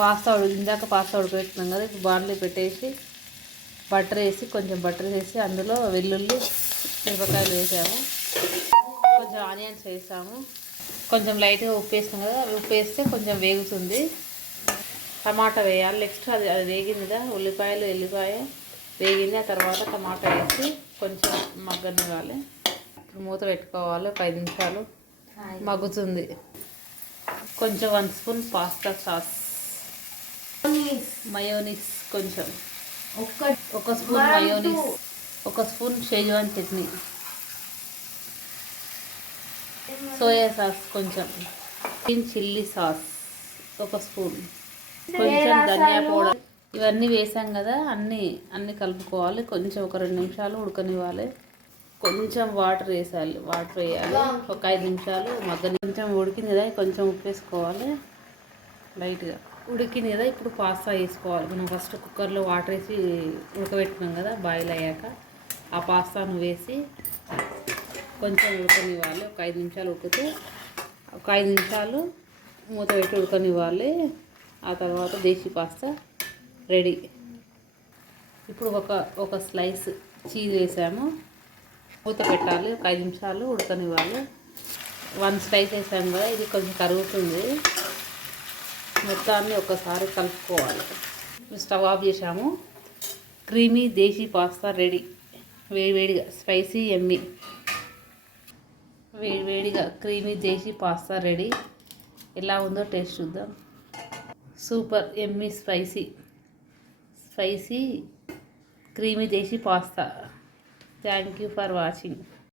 Pasta ఇందాక pasta ఉడకబెట్టుకున్నాం కదా, ఇప్పుడు బాండ్లీ పెట్టేసి బటర్ వేసి కొంచెం బటర్ వేసి అందులో వెల్లుల్లి మిరపకాయలు వేసాము, కొంచెం ఆనియన్స్ వేసాము, కొంచెం లైట్గా ఉప్పు వేసాం కదా, ఉప్పు వేస్తే కొంచెం వేగుతుంది. టమాటా వేయాలి నెక్స్ట్. అది వేగిందిగా, ఉల్లిపాయలు ఎల్లిపాయ వేగింది. ఆ తర్వాత టమాటా వేసి కొంచెం మగ్గనివ్వాలి. ఇప్పుడు మూత పెట్టుకోవాలి, 5 నిమిషాలు మగ్గుతుంది. కొంచెం 1 స్పూన్ పాస్తా సాస్, మయోనీస్ కొంచెం, ఒక spoon mayonnaise, 1 spoon Schezwan chutney, soya sauce కొంచెం, గ్రీన్ చిల్లీ సాస్ 1 స్పూన్, కొంచెం ధనియా పౌడర్. ఇవన్నీ వేసాం కదా, అన్నీ కలుపుకోవాలి. కొంచెం ఒక 2 నిమిషాలు ఉడకనివ్వాలి. కొంచెం వాటర్ వేసాలి, వాటర్ వేయాలి. ఒక 5 నిమిషాలు కొంచెం ఉడికింది కదా, కొంచెం ఉప్పు వేసుకోవాలి లైట్గా. ఉడికింది కదా, ఇప్పుడు పాస్తా వేసుకోవాలి. మనం ఫస్ట్ కుక్కర్లో వాటర్ వేసి ఉడకబెట్టుకున్నాం కదా, బాయిల్ అయ్యాక ఆ పాస్తాను వేసి కొంచెం ఉడకనివ్వాలి. ఒక 5 నిమిషాలు ఉడికితే, ఒక 5 నిమిషాలు మూత పెట్టి ఉడకనివ్వాలి. ఆ తర్వాత దేశీ పాస్తా రెడీ. ఇప్పుడు ఒక స్లైస్ చీజ్ వేసాము, మూత పెట్టాలి. ఒక 5 నిమిషాలు ఉడకనివ్వాలి. 1 స్లైస్ వేసాము కదా, ఇది కొంచెం కరుగుతుంది. మొత్తాన్ని ఒకసారి కలుపుకోవాలి. స్టవ్ ఆఫ్ చేసాము. క్రీమీ దేశీ పాస్తా రెడీ. వేడివేడిగా స్పైసీ ఎమ్మీ, వేడివేడిగా క్రీమీ దేశీ పాస్తా రెడీ. ఎలా ఉందో టేస్ట్ చూద్దాం. Super Emmy spicy creamy desi pasta. Thank you for watching.